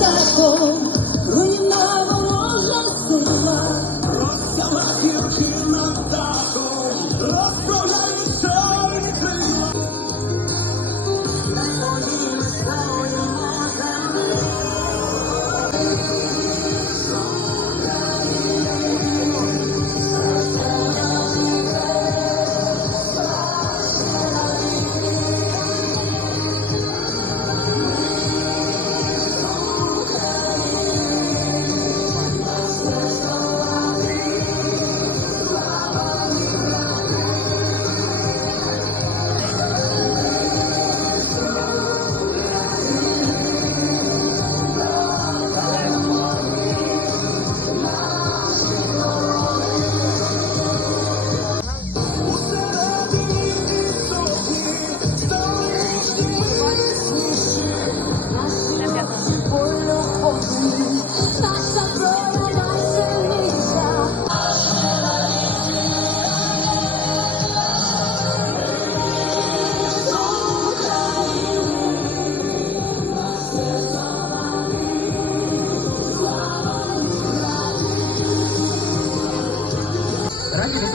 taco.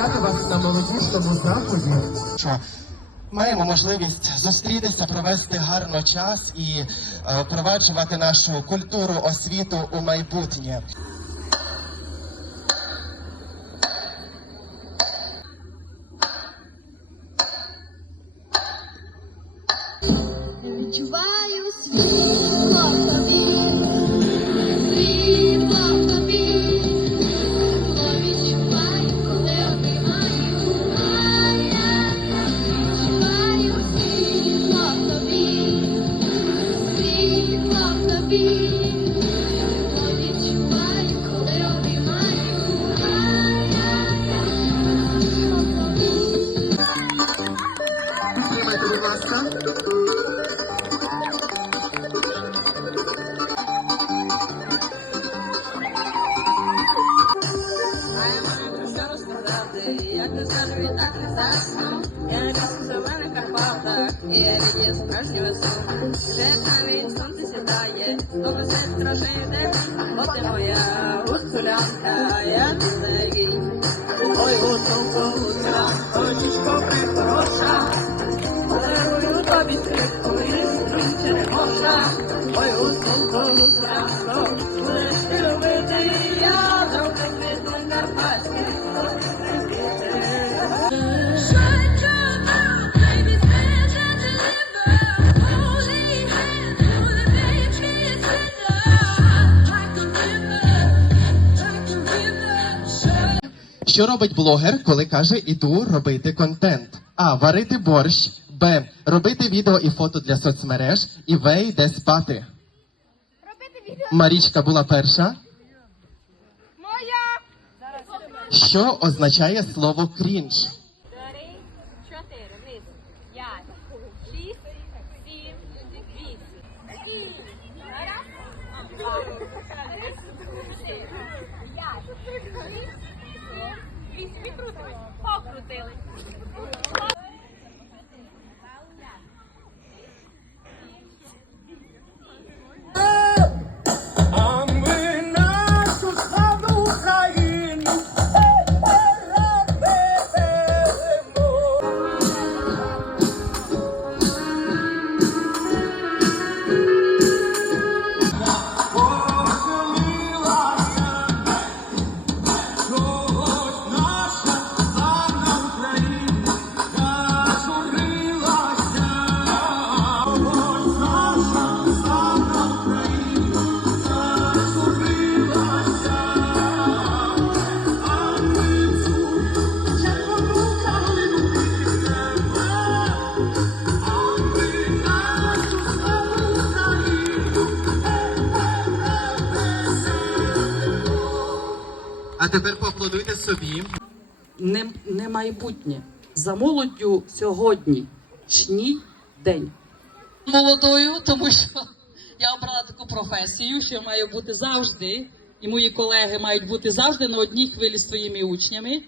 Вітати вас на молодіжному заході. Маємо можливість зустрітися, провести гарно час і е, впроваджувати нашу культуру, освіту у майбутнє. Відчуваю світло я маю що розказати, як не скажу і так не засну. Я не піску за мене Карпатах, і я відє справжню весну. Вже навіть сонце сідає, то світ страшний день. От ти моя гуцулянка, я піднегій. Ой, гуцулко, гуцулянко, дічко прихороша. Подарую тобі стрітку, і струнче не можна. Ой, гуцулко, Що робить блогер, коли каже іду робити контент? А. Варити борщ. Б. Робити відео і фото для соцмереж. І В. Йде спати. Марічка була перша. Моя. Що означає слово крінж? Три, чотири, вниз, п'ять, шість, сім, вісім. Раз, два, три, чотири, п'ять, шість, сім, вісім. Відкрутили. А тепер поаплодуйте собі. не, не майбутнє. За молоддю сьогодні шній день. Молодою, тому що я обрала таку професію, що я маю бути завжди, і мої колеги мають бути завжди на одній хвилі з своїми учнями.